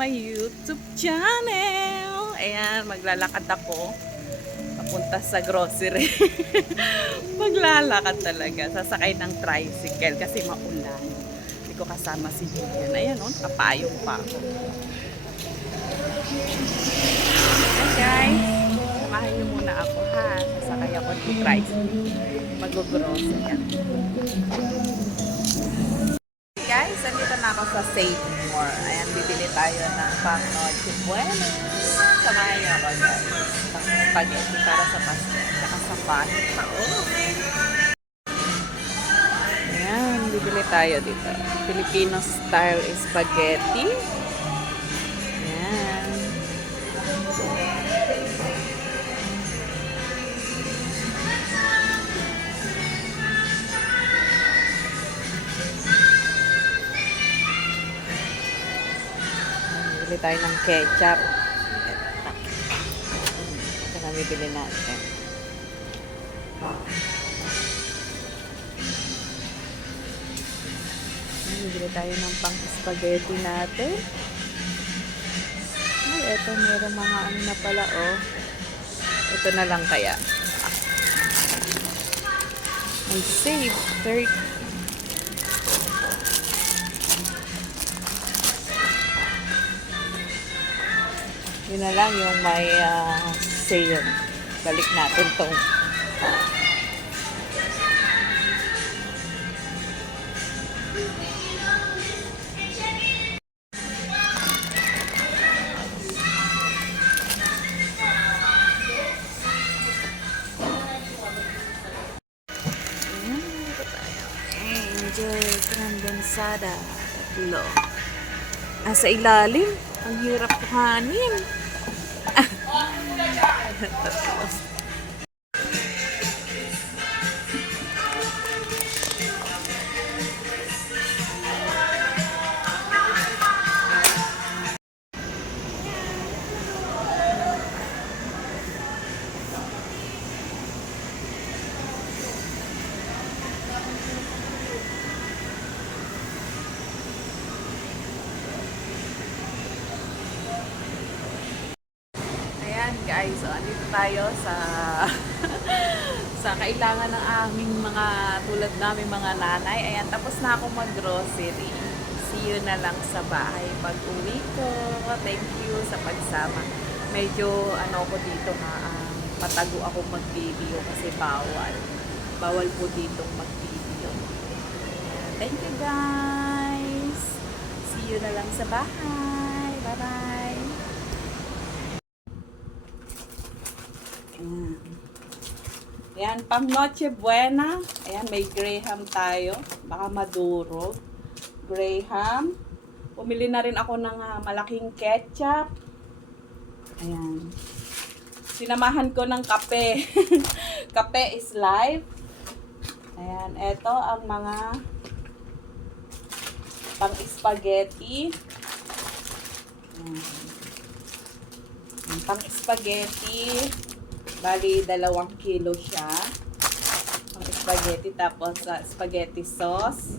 my YouTube channel. Ayan, maglalakad ako papunta sa grocery. Maglalakad talaga. Sasakay ng tricycle kasi maulan. Hindi ko kasama si Julian. Ayan, nakapayong pa ako. Ayan guys, samahan niyo muna ako ha. Sasakay ako ng tricycle. Mag-grocery yan. Guys, andito na ako sa Save More. Ayan, bibili tayo ng pang Noche Buena. Samahan niyo ako guys. Pang spaghetti para sa pastel. Saka sa pangit pa. Ayan, bibili tayo dito. Filipino style spaghetti. Ayan. Bili tayo ng ketchup. Ito na bibili natin. Bibili tayo ng pang-spaghetti natin. Ay, eto meron mga ano na pala, oh. Ito na lang kaya. May save 30. Yun na lang yung may sale. Balik natin tong Angel Condensada. Tatlo. Sa ilalim. Ang hirap kuhanin. Guys, so andito tayo sa sa kailangan ng aming mga tulad namin mga nanay. Ayan, tapos na ako mag-grocery. See you na lang sa bahay pag uwi ko. Thank you sa pagsama. Medyo ano ko dito patago ako mag-video kasi bawal. Bawal po dito mag-video. Thank you guys. See you na lang sa bahay. Bye-bye. Ayan, pang Noche Buena. Ayan, may Graham tayo. Baka madurog. Graham. Pumili na rin ako ng malaking ketchup. Ayan. Sinamahan ko ng kape. Kape is life. Ayan, eto ang mga pang spaghetti. Ayan. Pang spaghetti. Bali, 2 kilo siya. Ang spaghetti. Tapos, spaghetti sauce.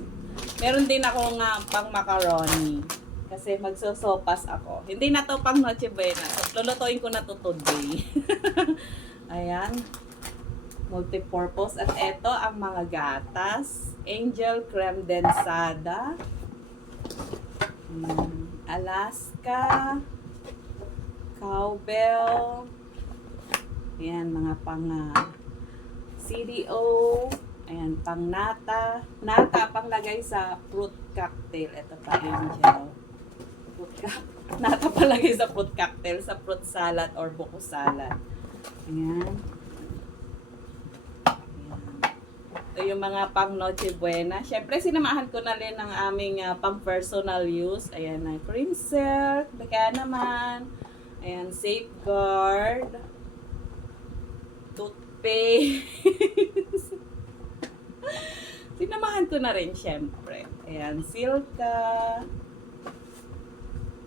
Meron din ako pang macaroni. Kasi magsosopas ako. Hindi na to pang Noche Buena. Lulutuin ko na to today. Ayan. Multipurpose. At ito ang mga gatas. Angel Creme Densada. Alaska. Cowbell. Ayan, mga pang CDO. Ayan, pang nata. Nata, pang lagay sa fruit cocktail. Ito pa, Angel. Nata pa lagay sa fruit cocktail, sa fruit salad or buko salad. Ayan. Ayan. Ito yung mga pang Noche Buena. Siyempre, sinamahan ko na rin ng aming pang personal use. Ayan, Princess. Kaya naman. Ayan, Safeguard. Toothpaste. Sinamahan ko na rin syempre. Ayan, Silka.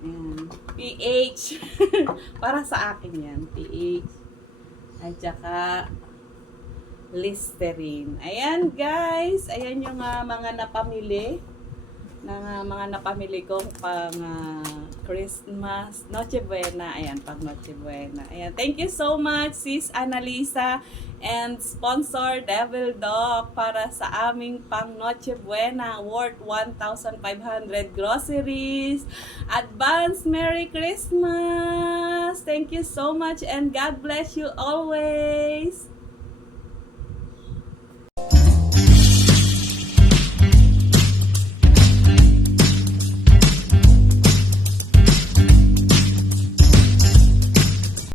Ayan, PH. Para sa akin yan, PH. At saka Listerine. Ayan guys, ayan yung mga napamili. Mga napamili kong pang Christmas, Noche Buena. Ayan, pag Noche Buena. Ayan, thank you so much, Sis Annalisa and sponsor Devil Dog para sa aming pang Noche Buena worth 1,500 groceries. Advance Merry Christmas! Thank you so much and God bless you always!